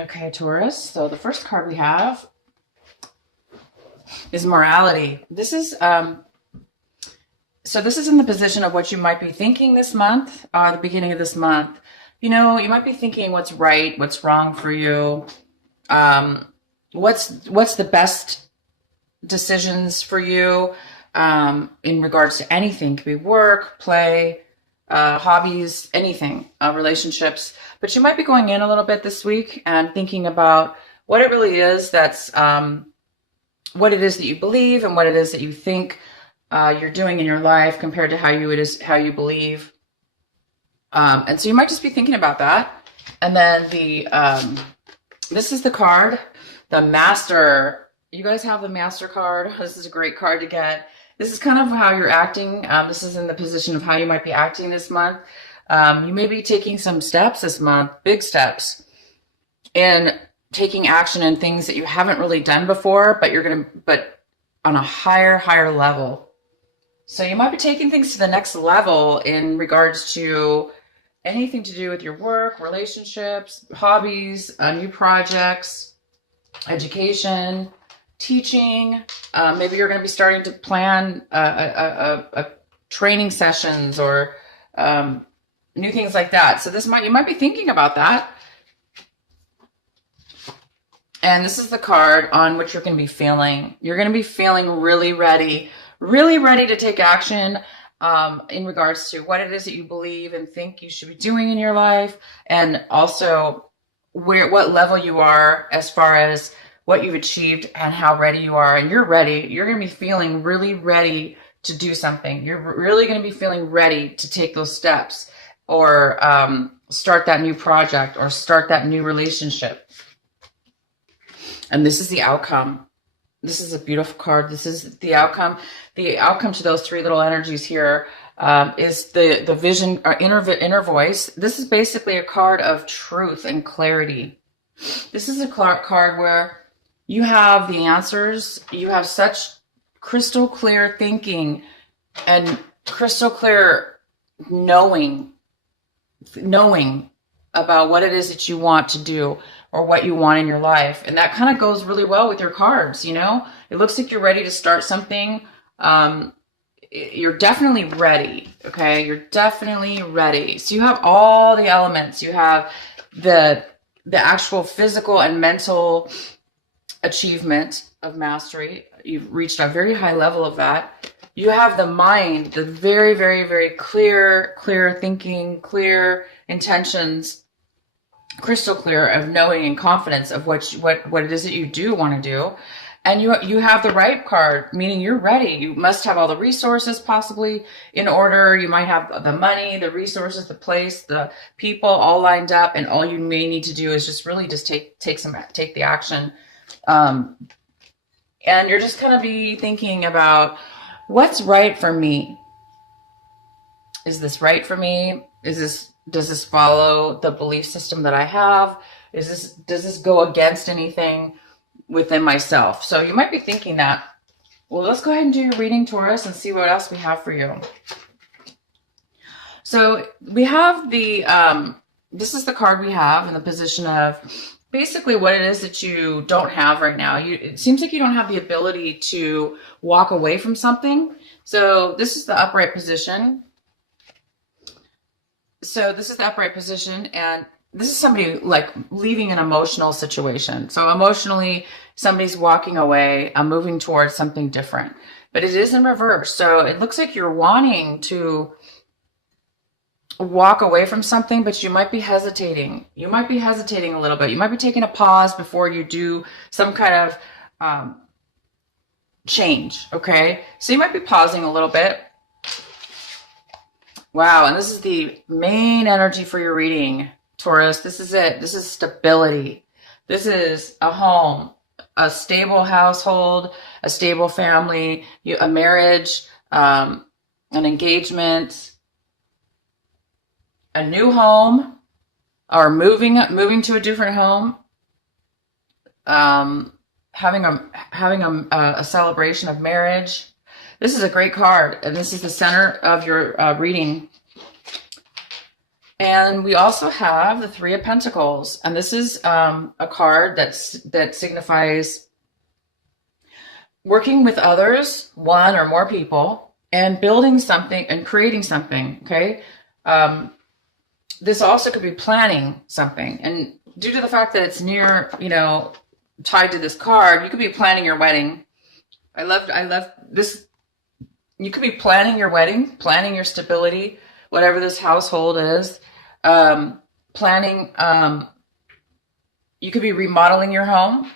Okay, Taurus. So the first card we have is morality. This is in the position of what you might be thinking this month, the beginning of this month. You know, you might be thinking what's right, what's wrong for you, um, what's the best decisions for you in regards to anything. It could be work, play, hobbies, anything, relationships. But you might be going in a little bit this week and thinking about what it really is that's what it is that you believe and what it is that you think you're doing in your life compared to how you believe. And so you might just be thinking about that. And then this is the card, the Master. You guys have the Master card. This is a great card to get. This is kind of how you're acting. This is in the position of how you might be acting this month. You may be taking some steps this month, big steps, in taking action in things that you haven't really done before, but on a higher level. So you might be taking things to the next level in regards to anything to do with your work, relationships, hobbies, new projects, education, teaching. Maybe you're going to be starting to plan a training sessions or new things like that. So you might be thinking about that. And this is the card on which you're going to be feeling. You're going to be feeling really ready to take action in regards to what it is that you believe and think you should be doing in your life, and also what level you are as far as what you've achieved and how ready you are. And you're ready. You're going to be feeling really ready to do something. You're really going to be feeling ready to take those steps or start that new project or start that new relationship. And this is the outcome. This is a beautiful card. This is the outcome. The outcome to those three little energies here is the vision, inner voice. This is basically a card of truth and clarity. This is a card where you have the answers. You have such crystal clear thinking and crystal clear knowing about what it is that you want to do or what you want in your life. And that kind of goes really well with your cards, you know? It looks like you're ready to start something. You're definitely ready, okay? You're definitely ready. So you have all the elements. You have the actual physical and mental achievement of mastery. You've reached a very high level of that. You have the mind, the very, very, very clear thinking, clear intentions, crystal clear of knowing and confidence of what it is that you do want to do. And you have the right card, meaning you're ready. You must have all the resources possibly in order. You might have the money, the resources, the place, the people all lined up, and all you may need to do is just really just take the action. And you're just going to be thinking about what's right for me. Is this right for me? Does this follow the belief system that I have? Does this go against anything within myself? So you might be thinking that. Well, let's go ahead and do your reading, Taurus, and see what else we have for you. So we have this is the card we have in the position of basically what it is that you don't have right now. It seems like you don't have the ability to walk away from something. So this is the upright position. So this is the upright position, and this is somebody like leaving an emotional situation. So emotionally, somebody's walking away, moving towards something different, but it is in reverse. So it looks like you're wanting to walk away from something, but you might be hesitating. You might be hesitating a little bit. You might be taking a pause before you do some kind of change. Okay. So you might be pausing a little bit. Wow. And this is the main energy for your reading, Taurus. This is it. This is stability. This is a home, a stable household, a stable family, a marriage, an engagement, a new home, or moving to a different home, having a celebration of marriage. This is a great card, and this is the center of your reading. And we also have the Three of Pentacles. And this is a card that signifies working with others, one or more people, and building something and creating something, okay? This also could be planning something. And due to the fact that it's near, tied to this card, you could be planning your wedding. I love this. You could be planning your wedding, planning your stability, whatever this household is. Planning, you could be remodeling your home.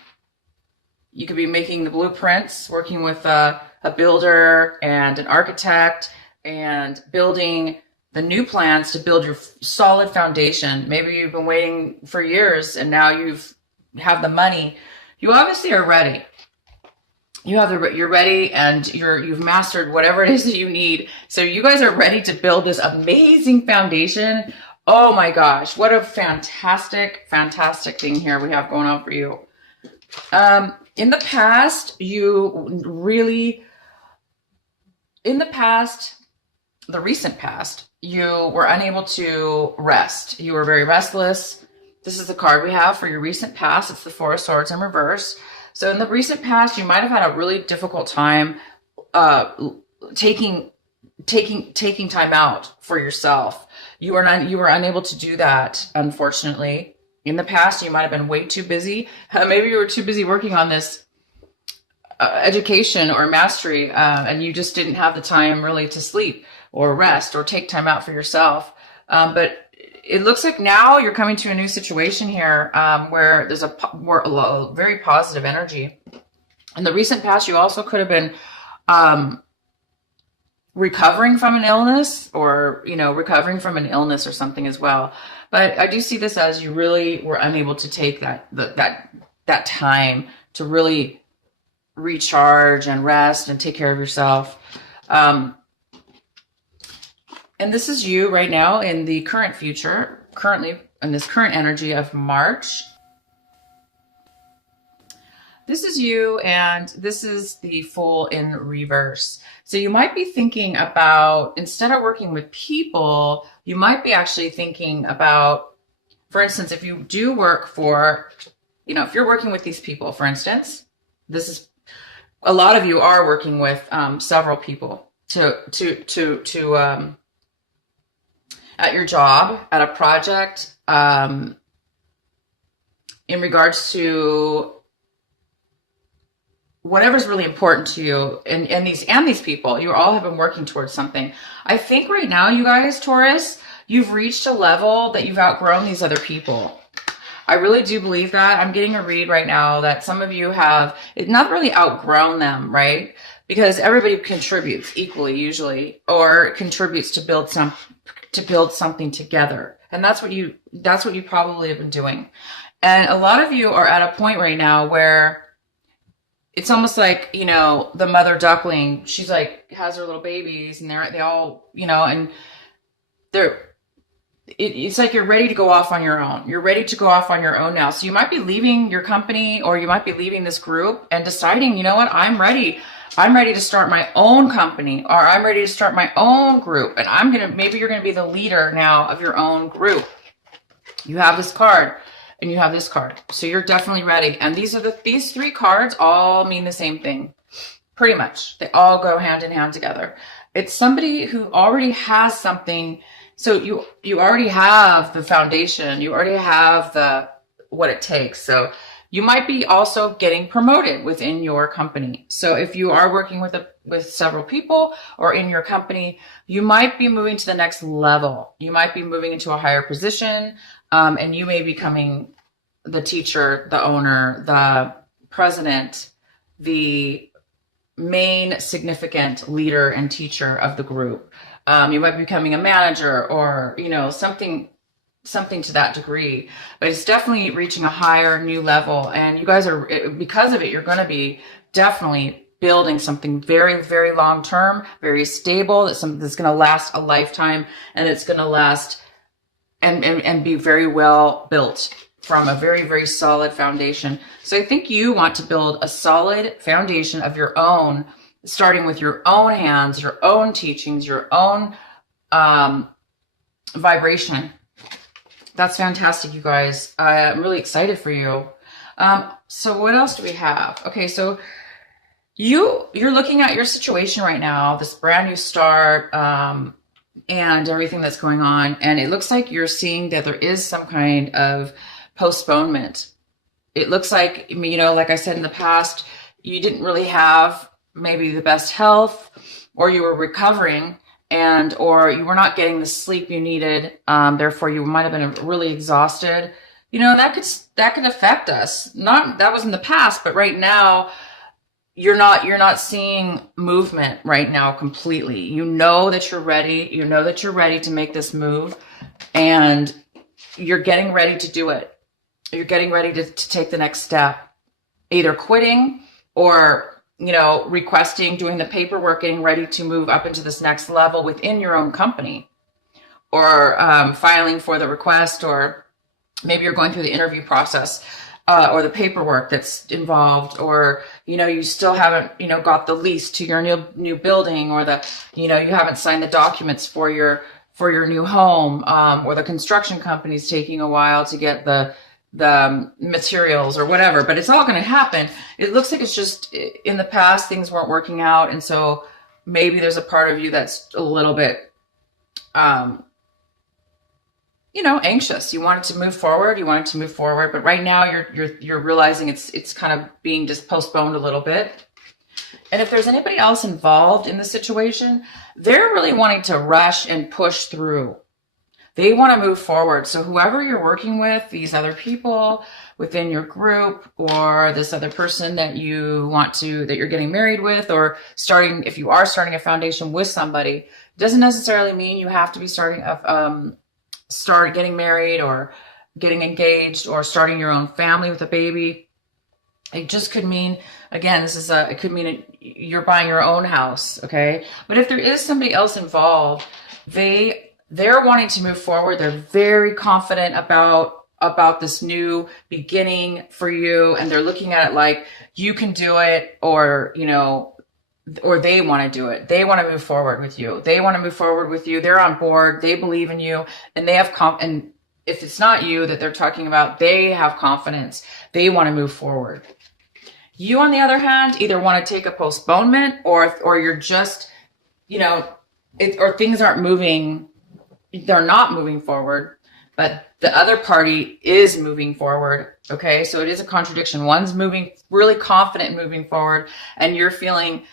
You could be making the blueprints, working with a builder and an architect, and building the new plans to build your solid foundation. Maybe you've been waiting for years and now you have the money. You obviously are ready. You're ready, and you've mastered whatever it is that you need. So you guys are ready to build this amazing foundation. Oh my gosh, what a fantastic, fantastic thing here we have going on for you. In the past, the recent past, you were unable to rest. You were very restless. This is the card we have for your recent past. It's the Four of Swords in reverse. So in the recent past, you might have had a really difficult time taking time out for yourself. You were unable to do that, unfortunately. In the past, you might have been way too busy. Maybe you were too busy working on this education or mastery, and you just didn't have the time really to sleep or rest or take time out for yourself. But it looks like now you're coming to a new situation here, where there's a very positive energy. In the recent past, you also could have been recovering from an illness, or recovering from an illness or something as well. But I do see this as you really were unable to take that time to really recharge and rest and take care of yourself. And this is you right now in the currently in this current energy of March. This is you, and this is the Fool in reverse. So you might be thinking about, instead of working with people, you might be actually thinking about, for instance, if you do work for, if you're working with these people, for instance, this is, a lot of you are working with several people at your job, at a project, in regards to whatever's really important to you, and these people, you all have been working towards something. I think right now, you guys, Taurus, you've reached a level that you've outgrown these other people. I really do believe that. I'm getting a read right now that some of you have not really outgrown them, right? Because everybody contributes equally, usually, or contributes to build something together. And that's what you probably have been doing. And a lot of you are at a point right now where it's almost like, the mother duckling, she's like, has her little babies, and they all, and it's like you're ready to go off on your own. You're ready to go off on your own now. So you might be leaving your company, or you might be leaving this group and deciding, you know what, I'm ready to start my own company, or I'm ready to start my own group. And maybe you're going to be the leader now of your own group. You have this card and you have this card. So you're definitely ready. And these three cards all mean the same thing. Pretty much. They all go hand in hand together. It's somebody who already has something. So you already have the foundation. You already have what it takes. So you might be also getting promoted within your company. So if you are working with several people or in your company, you might be moving to the next level. You might be moving into a higher position, and you may be becoming the teacher, the owner, the president, the main significant leader and teacher of the group. You might be becoming a manager, or, something to that degree, but it's definitely reaching a higher new level. And you guys are, because of it, you're going to be definitely building something very, very long-term, very stable, that's something that's going to last a lifetime, and it's going to last and be very well built from a very, very solid foundation. So I think you want to build a solid foundation of your own, starting with your own hands, your own teachings, your own vibration, That's fantastic, you guys. I'm really excited for you. So what else do we have? Okay, so you're looking at your situation right now, this brand new start, and everything that's going on, and it looks like you're seeing that there is some kind of postponement. It looks like, like I said in the past, you didn't really have maybe the best health, or you were recovering, or you were not getting the sleep you needed. Therefore, you might have been really exhausted. And that could affect us. That was in the past, but right now, you're not seeing movement right now completely. You know that you're ready. You know that you're ready to make this move, and you're getting ready to do it. You're getting ready to take the next step, either quitting or, requesting, doing the paperwork, getting ready to move up into this next level within your own company, or filing for the request, or maybe you're going through the interview process. Or the paperwork that's involved, or, you still haven't, got the lease to your new building, or you haven't signed the documents for your new home, or the construction company's taking a while to get the materials or whatever, but it's all going to happen. It looks like it's just in the past, things weren't working out. And so maybe there's a part of you that's a little bit, anxious. You wanted to move forward. But right now you're realizing it's kind of being just postponed a little bit. And if there's anybody else involved in the situation, they're really wanting to rush and push through. They want to move forward. So whoever you're working with, these other people within your group, or this other person that you're getting married with, or if you are starting a foundation with somebody, doesn't necessarily mean you have to be start getting married or getting engaged or starting your own family with a baby. It just could mean, again, it could mean you're buying your own house. Okay. But if there is somebody else involved, they're wanting to move forward. They're very confident about this new beginning for you. And they're looking at it like you can do it, or they want to do it. They want to move forward with you. They're on board. They believe in you, and they have and if it's not you that they're talking about, they have confidence. They want to move forward. You, on the other hand, either want to take a postponement, or you're just, or things aren't moving. They're not moving forward, but the other party is moving forward. Okay. So it is a contradiction. One's moving really confident, moving forward, and you're feeling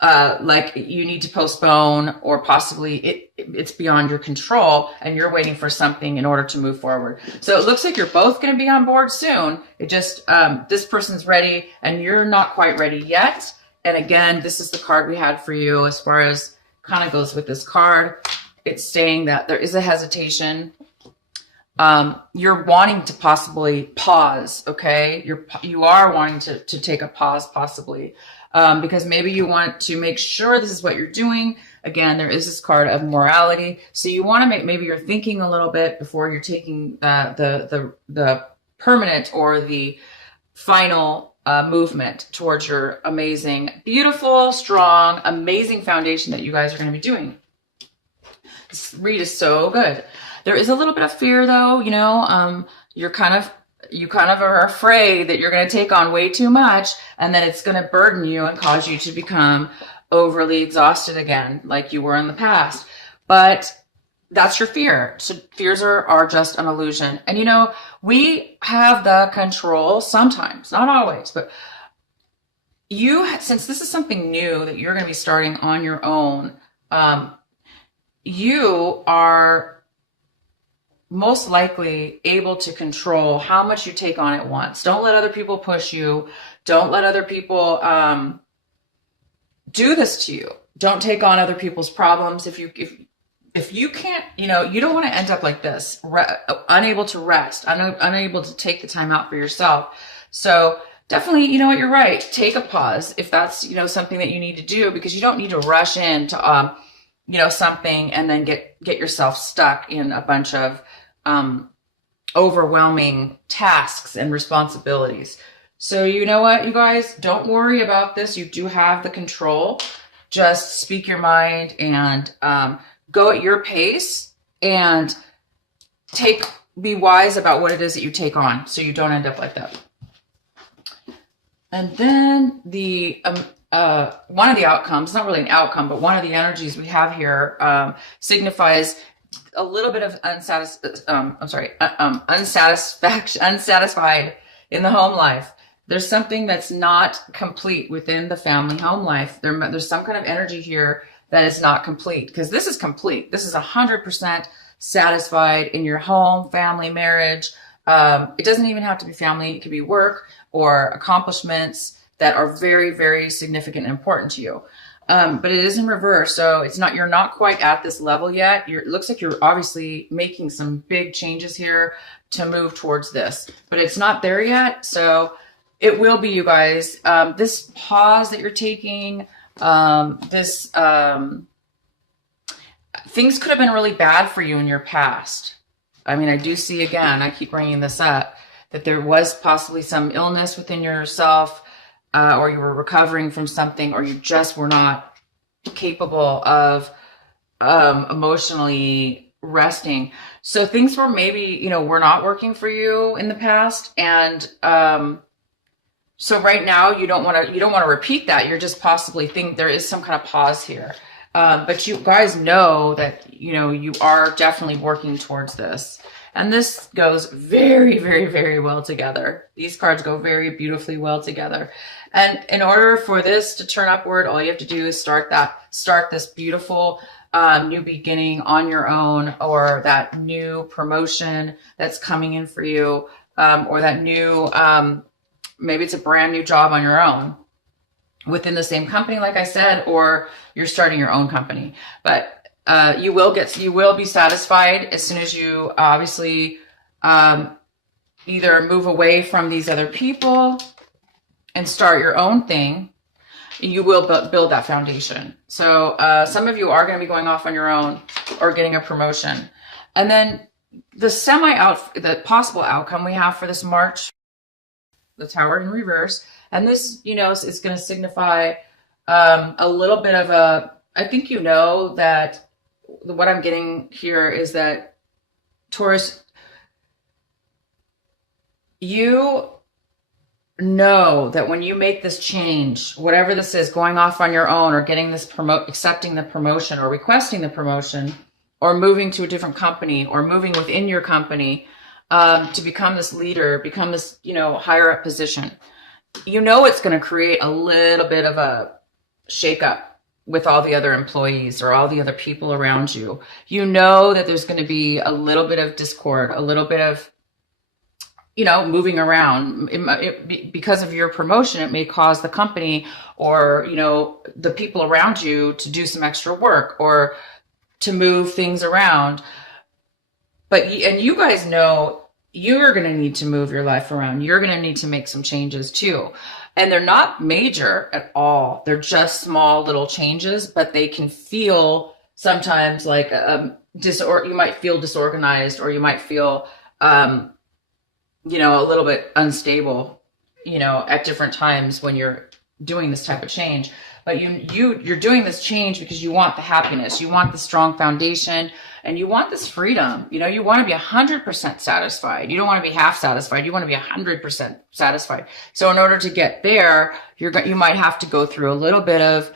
like you need to postpone, or possibly it's beyond your control, and you're waiting for something in order to move forward. So it looks like you're both going to be on board soon. It just, this person's ready and you're not quite ready yet. And again, this is the card we had for you as far as kind of goes with this card. It's saying that there is a hesitation. You're wanting to possibly pause. Okay. You are wanting to take a pause, possibly. Because maybe you want to make sure this is what you're doing. Again, there is this card of morality. So you want to maybe you're thinking a little bit before you're taking the permanent or the final movement towards your amazing, beautiful, strong, amazing foundation that you guys are going to be doing. This read is so good. There is a little bit of fear though, you kind of are afraid that you're going to take on way too much, and then it's going to burden you and cause you to become overly exhausted again, like you were in the past. But that's your fear. So fears are just an illusion. And we have the control sometimes, not always, but since this is something new that you're going to be starting on your own, you are most likely able to control how much you take on at once. Don't let other people push you. Don't let other people do this to you. Don't take on other people's problems. If you can't, you don't want to end up like this, unable to rest, unable to take the time out for yourself. So definitely, you're right. Take a pause if that's, something that you need to do, because you don't need to rush into, something and then get yourself stuck in a bunch of overwhelming tasks and responsibilities. So you know what, you guys, don't worry about this. You do have the control. Just speak your mind and go at your pace and take be wise about what it is that you take on so you don't end up like that. And then the one of the outcomes, not really an outcome, but one of the energies we have here signifies a little bit of unsatisfied in the home life. There's something that's not complete within the family home life. There's some kind of energy here that is not complete, because this is complete. This is 100% satisfied in your home, family, marriage. It doesn't even have to be family. It could be work or accomplishments that are very, very significant and important to you. But it is in reverse. So you're not quite at this level yet. It looks like you're obviously making some big changes here to move towards this, but it's not there yet. So it will be, you guys. This pause that you're taking, things could have been really bad for you in your past. I mean, I do see, again, I keep bringing this up, that there was possibly some illness within yourself, or you were recovering from something, or you just were not capable of emotionally resting. So things were maybe, were not working for you in the past. And so right now you don't want to repeat that. You're just possibly think there is some kind of pause here. But you guys know that, you are definitely working towards this. And this goes very, very, very well together. These cards go very beautifully well together. And in order for this to turn upward, all you have to do is start this beautiful new beginning on your own, or that new promotion that's coming in for you, or that new, maybe it's a brand new job on your own within the same company, like I said, or you're starting your own company. But you will be satisfied as soon as you obviously either move away from these other people and start your own thing. You will build that foundation. So some of you are going to be going off on your own or getting a promotion. And then the possible outcome we have for this March, the Tower in reverse. And this, is going to signify a little bit of I think that what I'm getting here is that, Taurus, you know that when you make this change, whatever this is, going off on your own, or getting this accepting the promotion, or requesting the promotion, or moving to a different company, or moving within your company to become this leader, become this, higher up position, it's going to create a little bit of a shakeup with all the other employees or all the other people around you. That there's going to be a little bit of discord, a little bit of, moving around. Because of your promotion, it may cause the company or, the people around you to do some extra work or to move things around. And you guys know you're going to need to move your life around. You're going to need to make some changes too. And they're not major at all. They're just small little changes, but they can feel sometimes like you might feel disorganized, or you might feel, a little bit unstable, at different times when you're doing this type of change. But you're doing this change because you want the happiness, you want the strong foundation, and you want this freedom. You want to be 100% satisfied. You don't want to be half satisfied. You want to be 100% satisfied. So in order to get there, you might have to go through a little bit of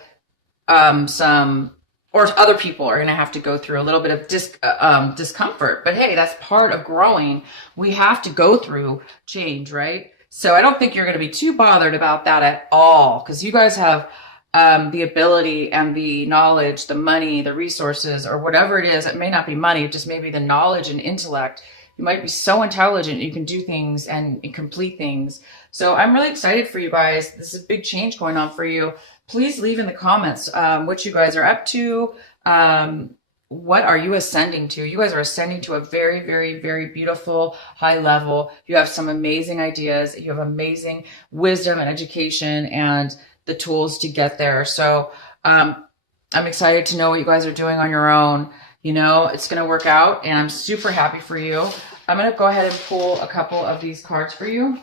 or other people are going to have to go through a little bit of discomfort. But hey, that's part of growing. We have to go through change, right? So I don't think you're going to be too bothered about that at all, because you guys have the ability and the knowledge, the money, the resources, or whatever it is. It may not be money, just maybe the knowledge and intellect. You might be so intelligent, you can do things and complete things. So I'm really excited for you guys. This is a big change going on for you. Please leave in the comments what you guys are up to. What are you ascending to? You guys are ascending to a very, very, very beautiful high level. You have some amazing ideas. You have amazing wisdom and education and the tools to get there. So I'm excited to know what you guys are doing on your own. It's going to work out, and I'm super happy for you. I'm going to go ahead and pull a couple of these cards for you.